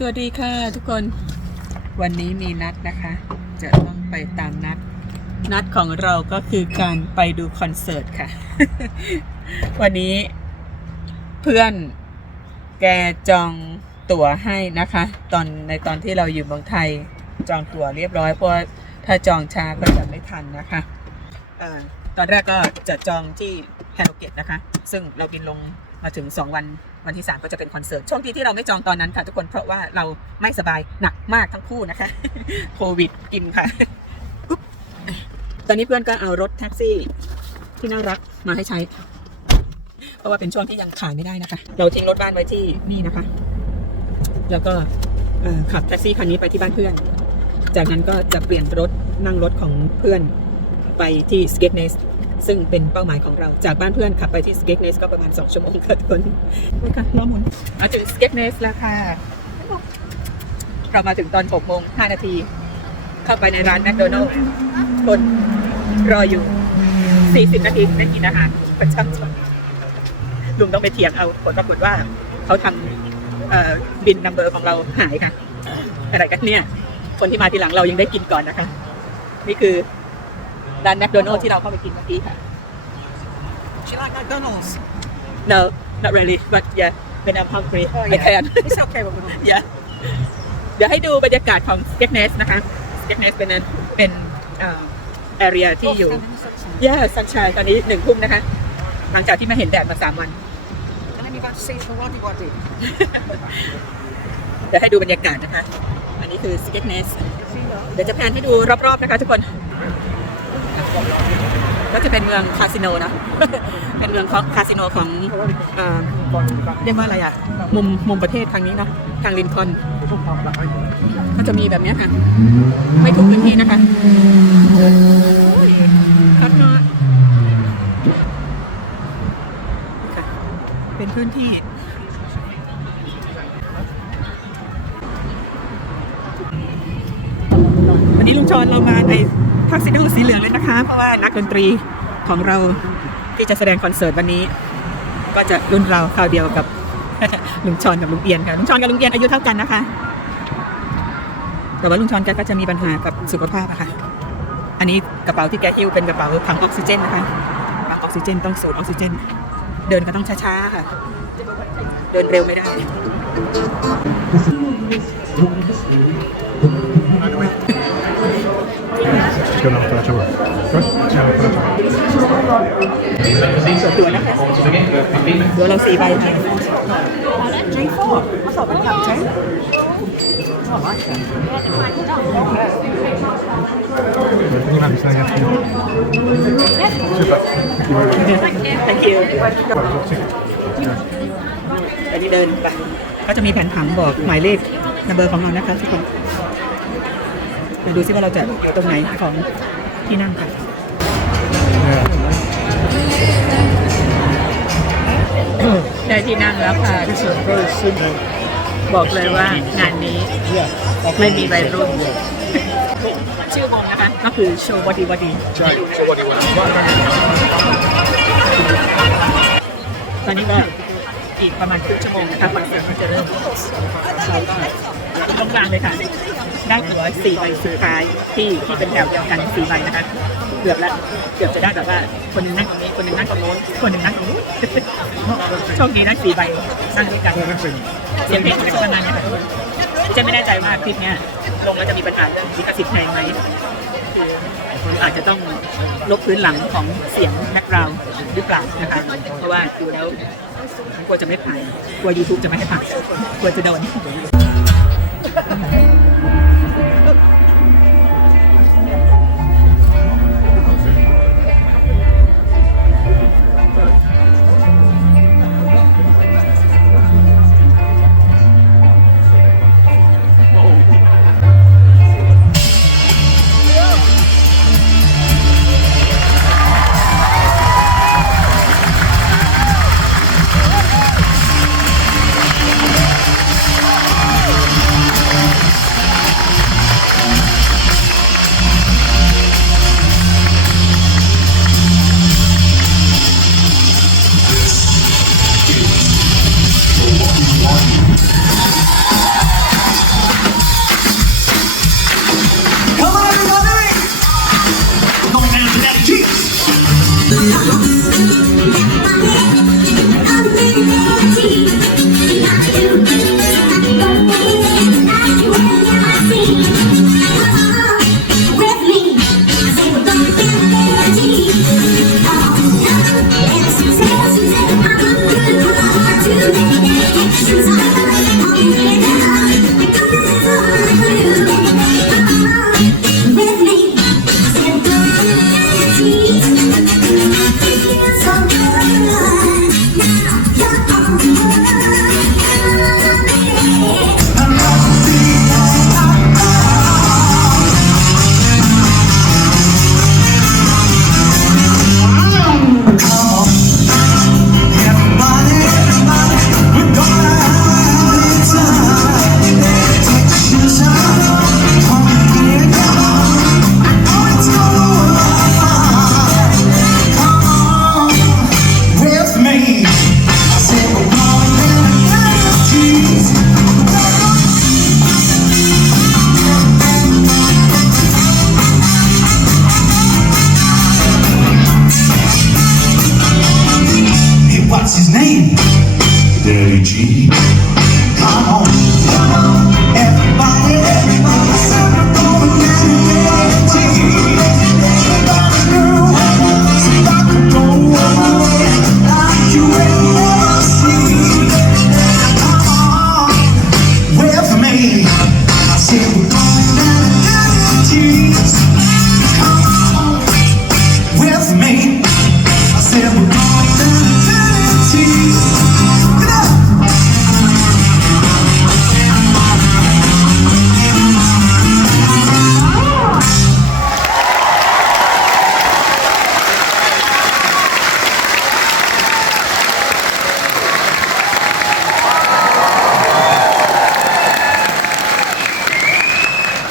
สวัสดีค่ะทุกคนวันนี้มีนัดนะคะ จะต้องไปตามนัด นัดของเราก็คือการไปดูคอนเสิร์ตค่ะ วันนี้เพื่อนแกจองตั๋วให้นะคะ ตอนในตอนที่เราอยู่เมืองไทยจองตั๋วเรียบร้อยเพราะว่าถ้าจองช้าก็จะไม่ทันนะคะเอ่อตอนแรกก็จะจองที่แฮนโนเกตนะคะ ซึ่งเราบินลงมาถึง 2 วัน วันที่ 3 ก็จะเป็นคอนเสิร์ต โชคดีที่เราไม่จองตอนนั้นค่ะทุกคน เพราะว่าเราไม่สบายหนักมากทั้งคู่นะคะ โควิดกินค่ะ ตอนนี้เพื่อนก็เอารถแท็กซี่ที่น่ารักมาให้ใช้ เพราะว่าเป็นช่วงที่ยังขายไม่ได้นะคะ เราทิ้งรถบ้านไว้ที่นี่นะคะ แล้วก็ขับแท็กซี่คันนี้ไปที่บ้านเพื่อน จากนั้นก็จะเปลี่ยนรถนั่งรถของเพื่อนไปที่สเก็ตเนส ซึ่งเป็นเป้าหมายของเราจากบ้านเพื่อนขับไปที่สเก็ตเนสก็ประมาณ 2 ชั่วโมงค่ะทุกคนไปค่ะล้อหมุนมาถึงสเก็ตเนสแล้วค่ะเรามาถึงตอน6โมง5นาที เข้าไปในร้านแมคโดนัลล์คนรออยู่ 40 นาทีได้กินอาหารประจำลุงต้องไปเถียงเอาผลปรากฏว่าเขาทำเอ่อบินนัมเบอร์ของเราหายค่ะ อะไรกันเนี่ย คนที่มาทีหลังเรายังได้กินก่อนนะคะ นี่คือ ร้านแมคโดนัลล์ที่เราเข้าไปกินเมื่อกี้ค่ะ Do you like McDonald's? No not really but yeah when I'm hungry Oh, I yeah. can It's okay with me. yeah เดี๋ยวให้ดูบรรยากาศของ s k e t n e s นะคะ s k e t n e s เป็นเป็นเอ่อ area ที่อยู่ yeah sunshine ตอนนี้หนึ่งทุ่มนะคะ หลังจากที่มาเห็นแดดมาสามวัน And then you got to see the Waddy Waddy. เดี๋ยวให้ดูบรรยากาศนะคะ อันนี้คือ s k e t n e s เดี๋ยวจะแพนให้ดูรอบๆนะคะทุกคน ก็จะเป็นเมืองคาสิโนนะ เป็นเมืองของคาสิโนของเอ่อเรียกว่าอะไรอะ มุมมุมประเทศทางนี้นะ ทางลินคอนก็จะมีแบบนี้ค่ะ ไม่ทุกพื้นที่นะคะครับเนาะเป็นพื้นที่วันนี้ลุงชอนเรามาใน ทักซิโดสีเหลืองเลยนะคะ เพราะว่านักดนตรีของเราที่จะแสดงคอนเสิร์ตวันนี้ ก็จะรุ่นเราคราวเดียวกับลุงชอนกับลุงเอียนค่ะลุงชอนกับลุงเอียนอายุเท่ากันนะคะ แต่ว่าลุงชอนแกก็จะมีปัญหากับสุขภาพอะค่ะ อันนี้กระเป๋าที่แกหิ้วเป็นกระเป๋าถังออกซิเจนนะคะถังออกซิเจนต้องสูดออกซิเจน เดินก็ต้องช้าๆค่ะ เดินเร็วไม่ได้ Just going off for that work. Right? Yeah, for that work. ส่วนตัวนะคะตัวเราสี่ใบค่ะ Three, four. I thought we'd have ten. Can you have this thing after you? Super. Thank you very much. thank you Right, you've got a ticket. อันนี้เดินไปก็จะมีแผนผังบอกหมายเลขนัมเบอร์ของเรานะคะทุกคน มาดูซิว่าเราจะอยู่ตรงไหนของที่นั่งค่ะ Yeah. ได้ที่นั่งแล้วค่ะ It's a very simple. บอกเลยว่างานนี้ Yeah. ไม่มีวัยรุ่น ชื่อวงนะคะ ก็คือโชว์วดีวดี Jake, so what do you want? ตอนนี้ก็อีกประมาณครึ่งชั่วโมงนะคะคอนเสิร์ตก็จะเริ่มเราก็ตรงกลางเลยค่ะ ได้ตั๋วสี่ใบสุดท้ายที่ที่เป็นแถวเดียวกันสี่ใบนะคะเกือบแล้วเกือบจะได้แบบว่าคนหนึงนั่งตรงนี้คนหนึงนั่งตรงโน้นคนหนึงนั่งตรงนู้นโชคดีได้สี่ใบนั่งด้วยกันเสียงเพลงก็ประมาณนี้ค่ะเจะไม่แน่ใจว่าคลิปเนี้ยลงแล้วจะมีปัญหาเรื่องลิขสิทธิ์แพงไหมคืออาจจะต้องลบพื้นหลังของเสียงแบ็กกราวด์หรือเปล่านะคะ เพราะว่าดูแล้วกลัวจะไม่ผ่านกลัว YouTube จะไม่ให้ผ่านกลัวจะโดน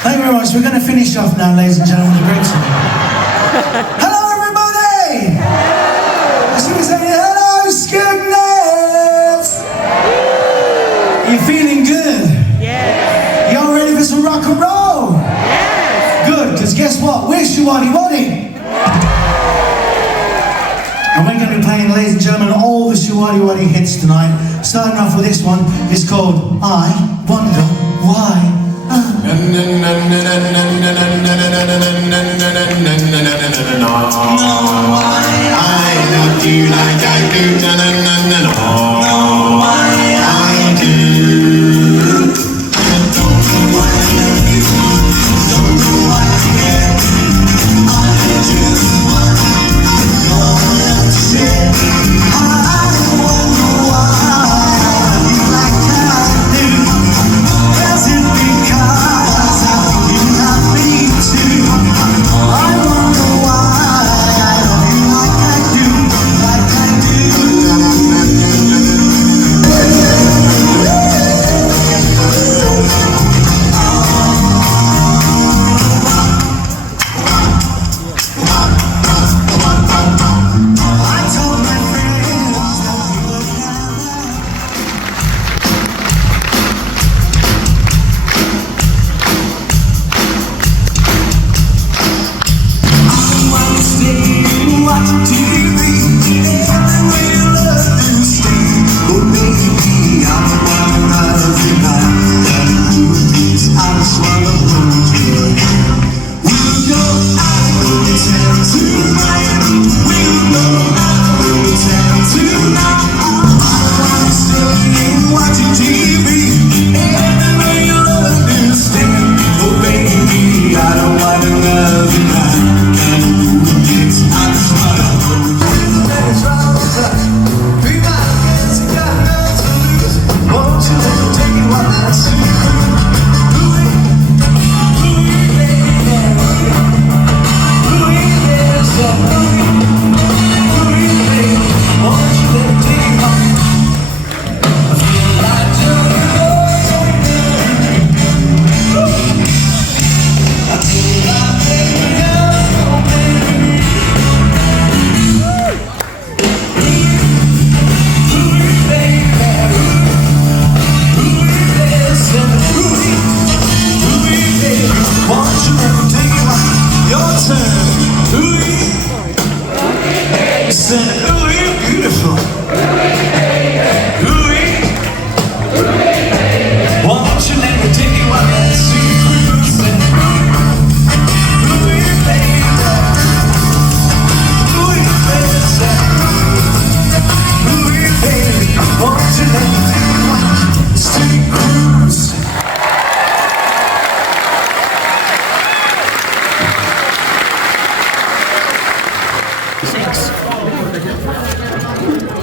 Thank you very much. We're going to finish off now, ladies and gentlemen, a great song. hello, everybody! Should we say hello, Scootness? You feeling good? Yeah. Y'all ready for some rock and roll? Yeah. Good, because guess what? We're Shuwadi Wadi. And we're going to be playing, ladies and gentlemen, all the Shuwadi Wadi hits tonight. Starting off with this one. It's called I Wonder Why. I love you like I do,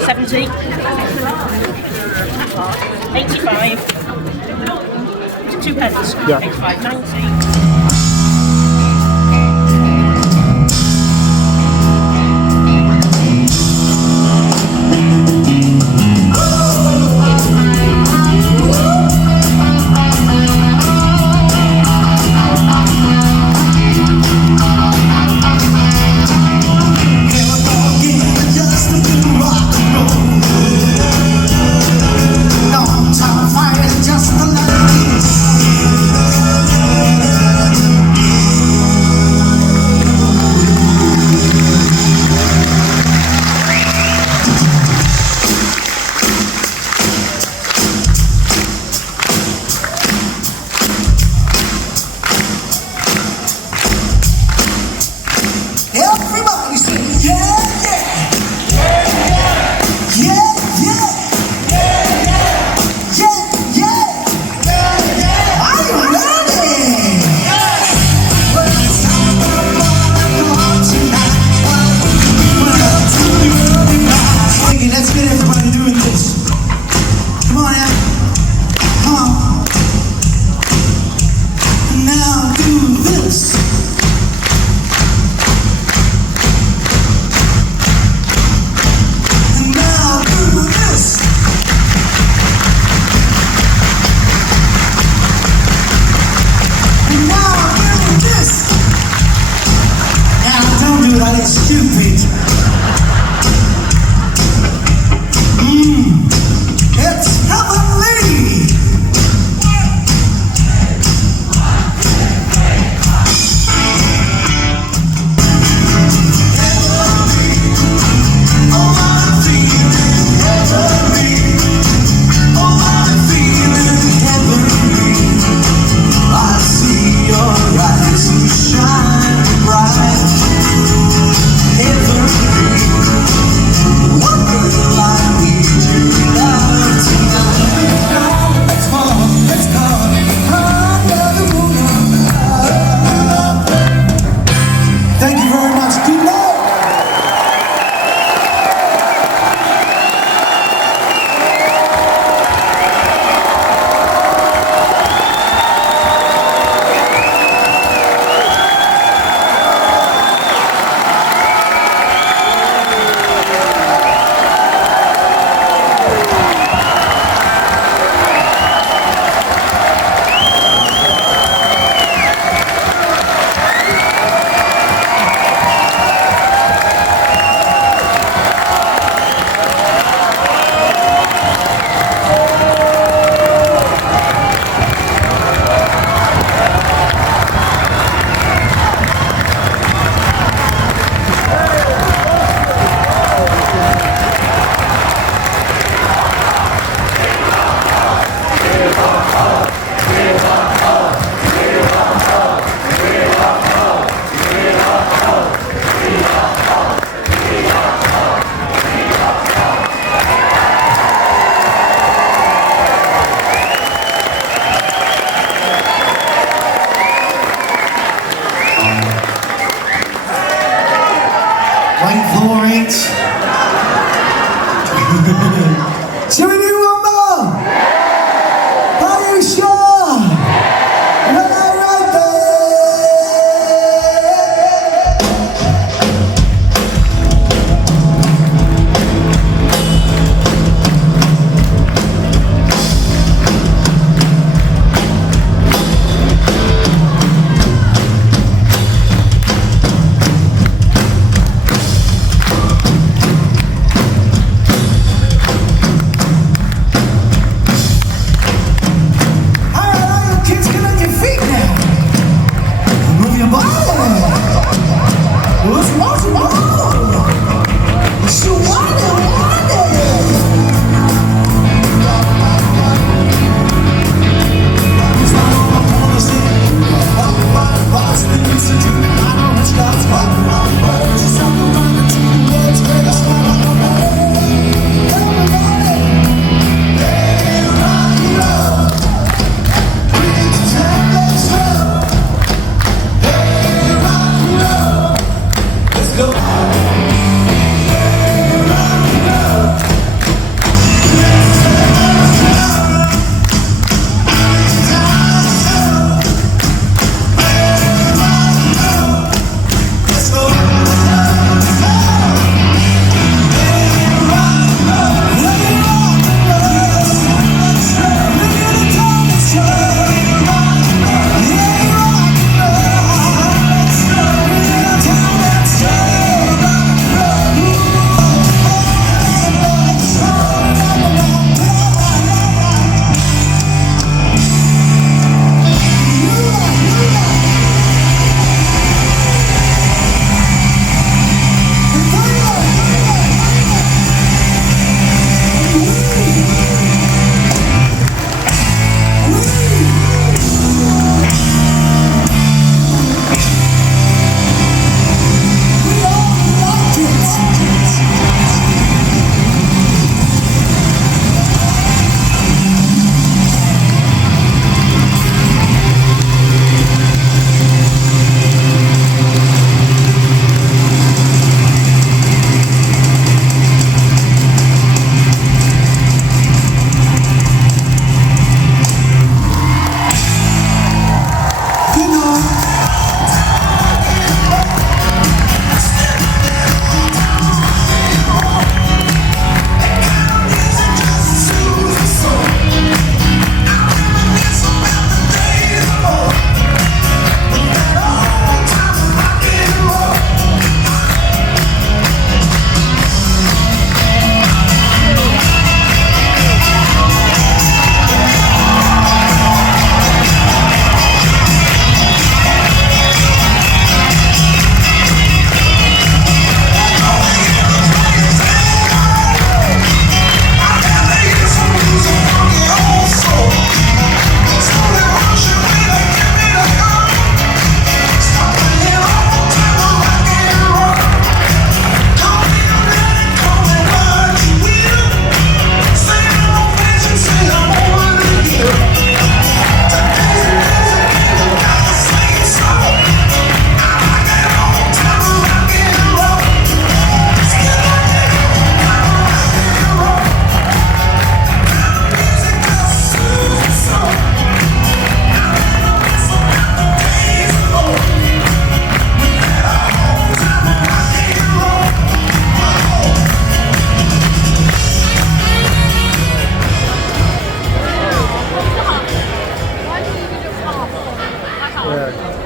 70, 85, two pence, yeah. 85,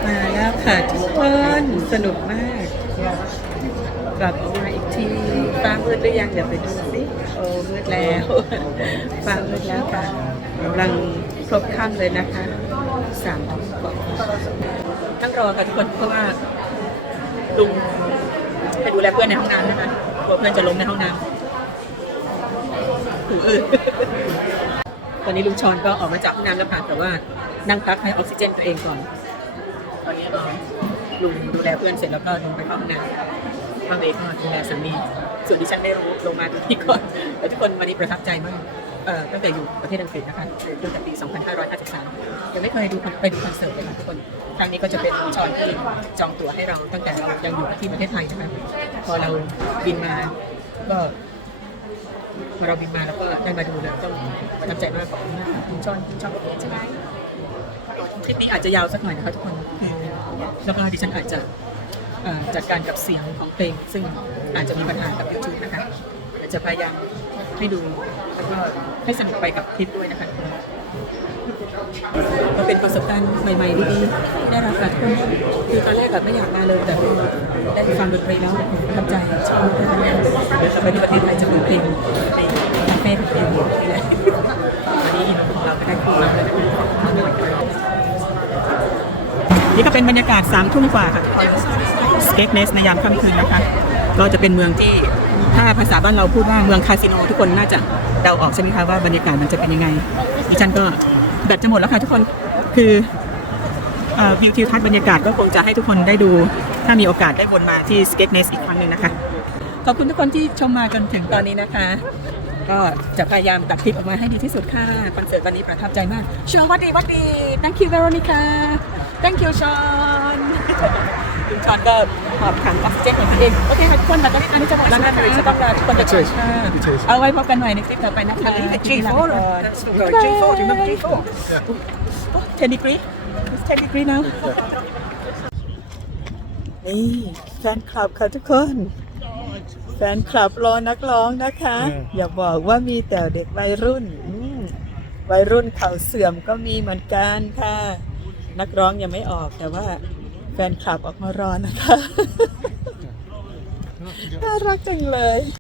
มาแล้วค่ะทุกคนสนุกมากกลับมาอีกทีฟ้ามืดหรือยังเดี๋ยวไปดูสิโอ้มืดแล้วฟ้ามืดแล้วค่ะกำลังพลบค่ำเลยนะคะสามทุ่มกว่านั่งรอค่ะทุกคนเพราะว่าลุงไปดูแลเพื่อนในห้องน้ำนะคะกลัวเพื่อนจะล้มในห้องน้ำหูอื้อตอนนี้ลุงชอนก็ออกมาจากห้องน้ำแล้วค่ะแต่ว่านั่งพักให้ออกซิเจนตัวเองก่อน ลุงดูแลเพื่อนเสร็จแล้วก็ลงไปเข้าห้องน้ำพ่อเมย์ก็ดูแลสามีส่วนดิฉันได้ลงมาดูที่ก่อนแต่ทุกคนวันนี้ประทับใจมากเอ่อตั้งแต่อยู่ประเทศอังกฤษนะคะตั้งแต่ปี 2553 ยังไม่เคยดูไปดูคอนเสิร์ตเลยค่ะทุกคน ครั้งนี้ก็จะเป็นชอนที่จองตั๋วให้เราตั้งแต่เรายังอยู่ที่ประเทศไทยนะคะ พอเราบินมาก็พอเราบินมาแล้วก็ได้มาดูแล้วต้องประทับใจมากขอบคุณมากคุณชอนคุณชอบใช่ไหมคลิปนี้อาจจะยาวสักหน่อยนะคะทุกคน แล้วก็ดิฉันอาจจะจัดการกับเสียงของเพลง ซึ่งอาจจะมีปัญหากับ YouTube นะคะเดี๋ยวจะพยายามให้ดูแล้วก็ให้สนุกไปกับคลิปด้วยนะคะมันเป็นประสบการณ์ใหม่ๆดีๆได้รับค่ะทุกคนคือตอนแรกแบบไม่อยากมาเลยแต่พอได้ฟังดนตรีแล้วประทับใจชอบมากเดี๋ยวจะไปที่ประเทศไทยจะเปิดเพลงในคาเฟ่เพลงนี่แหละวันนี้ของเราก็ได้คุยแล้วนี่ ก็เป็นบรรยากาศสามทุ่มกว่าค่ะทุกคนสเก็ตเนสในยามค่ำคืนนะคะ ก็จะเป็นเมืองที่ถ้าภาษาบ้านเราพูดว่าเมืองคาสิโนทุกคนน่าจะเดาออกใช่ไหมคะว่าบรรยากาศมันจะเป็นยังไงดิฉันก็แบตจะหมดแล้วค่ะทุกคนคือวิวทิวทัศน์บรรยากาศก็คงจะให้ทุกคนได้ดู ถ้ามีโอกาสได้วนมาที่สเก็ตเนสอีกครั้งหนึ่งนะคะ ขอบคุณทุกคนที่ชมมาจนถึงตอนนี้นะคะ ก็จะพยายามตัดคลิปออกมาให้ดีที่สุดค่ะคอนเสิร์ตวันนี้ประทับใจมากชวัดดีวัดดี thank you Veronica thank you ชอนคุณชอนก็หอบถังออกซิเจนของตัวเองโอเคค่ะทุกคนแบบตอนนี้อันนี้จะหมดแล้วนะคะจะต้องลาทุกคนไปก่อนค่ะเอาไว้พบกันใหม่ในคลิปต่อไปนะคะ G4, that's the word. G4, do you remember G4? 10 degree it's 10 degree now นี่แฟนคลับค่ะทุกคน แฟนคลับรอนักร้องนะคะ อย่าบอกว่ามีแต่เด็กวัยรุ่นอืมวัยรุ่นเขาเสื่อมก็มีเหมือนกันค่ะ นักร้องยังไม่ออกแต่ว่าแฟนคลับออกมารอนะคะ น่ารักจังเลย